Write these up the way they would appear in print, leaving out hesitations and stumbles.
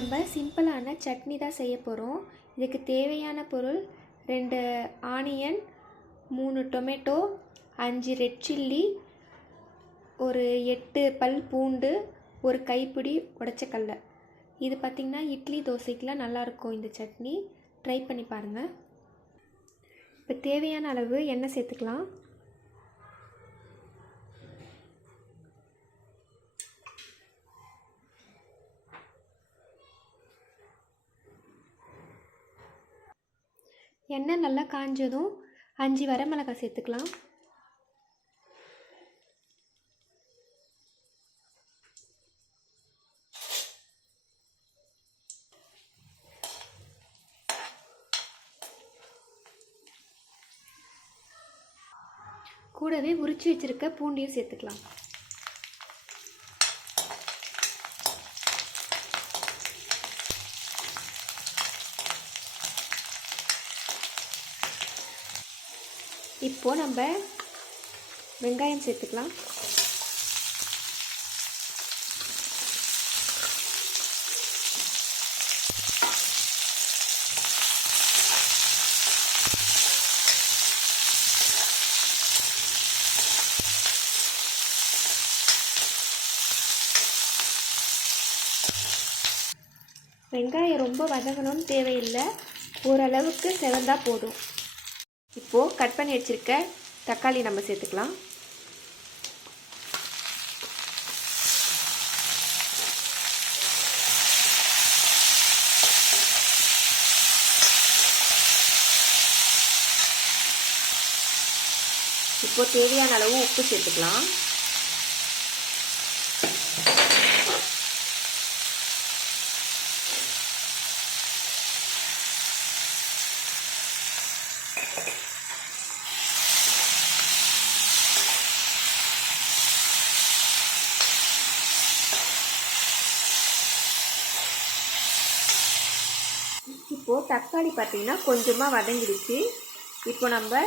நம்ம சிம்பிளான சட்னி தான் செய்ய போகிறோம். இதுக்கு தேவையான பொருள் 2 ஆனியன், 3 டொமேட்டோ, 5 ரெட் சில்லி, ஒரு 8 பல் பூண்டு, ஒரு கைப்பிடி உடைச்ச கடலை. இது பார்த்திங்கன்னா இட்லி தோசைக்கெலாம் நல்லாயிருக்கும். இந்த சட்னி ட்ரை பண்ணி பாருங்கள். இப்போ தேவையான அளவு எண்ணெய் சேர்த்துக்கலாம். எண்ணெய் நல்லா காஞ்சதும் 5 வரமிளகாய் சேர்த்துக்கலாம். கூடவே உரிச்சு வச்சிருக்க பூண்டையும் சேர்த்துக்கலாம். இப்போ நம்ம வெங்காயம் சேர்த்துக்கலாம். வெங்காயம் ரொம்ப வதங்கணும்னு தேவையில்லை, ஓரளவுக்கு செவந்தா போதும். இப்போது கட் பண்ணி வச்சுருக்க தக்காளி நம்ம சேர்த்துக்கலாம். இப்போ தேவையான அளவு உப்பு சேர்த்துக்கலாம். இப்போது தக்காளி பார்த்திங்கன்னா கொஞ்சமாக வதங்கிடுச்சு. இப்போ நம்ம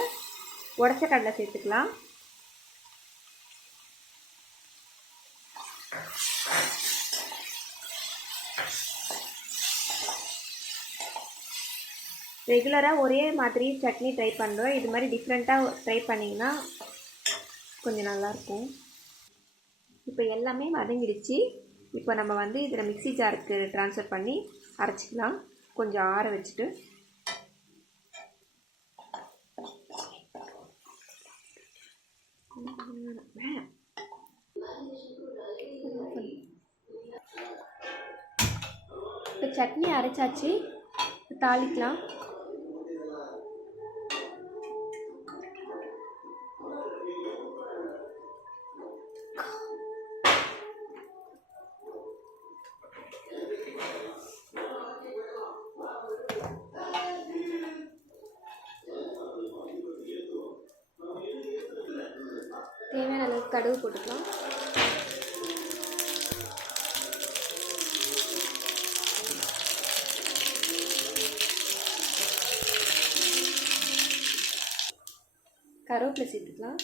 உடைச்ச கடலை சேர்த்துக்கலாம். ரெகுலராக ஒரே மாதிரி சட்னி ட்ரை பண்ணுறோம். இது மாதிரி டிஃப்ரெண்ட்டாக ட்ரை பண்ணிங்கன்னா கொஞ்சம் நல்லாயிருக்கும். இப்போ எல்லாமே வதங்கிடுச்சு. இப்போ நம்ம இதில் மிக்ஸி ஜாருக்கு ட்ரான்ஸ்ஃபர் பண்ணி அரைச்சிக்கலாம். கொஞ்சம் ஆற வச்சுட்டு இப்போ சட்னி அரைச்சாச்சு. தாளிக்கலாம். தேவையான அளவுக்கு கடுகு போட்டுக்கலாம். கருவேப்பிலை சேர்த்துக்கலாம்.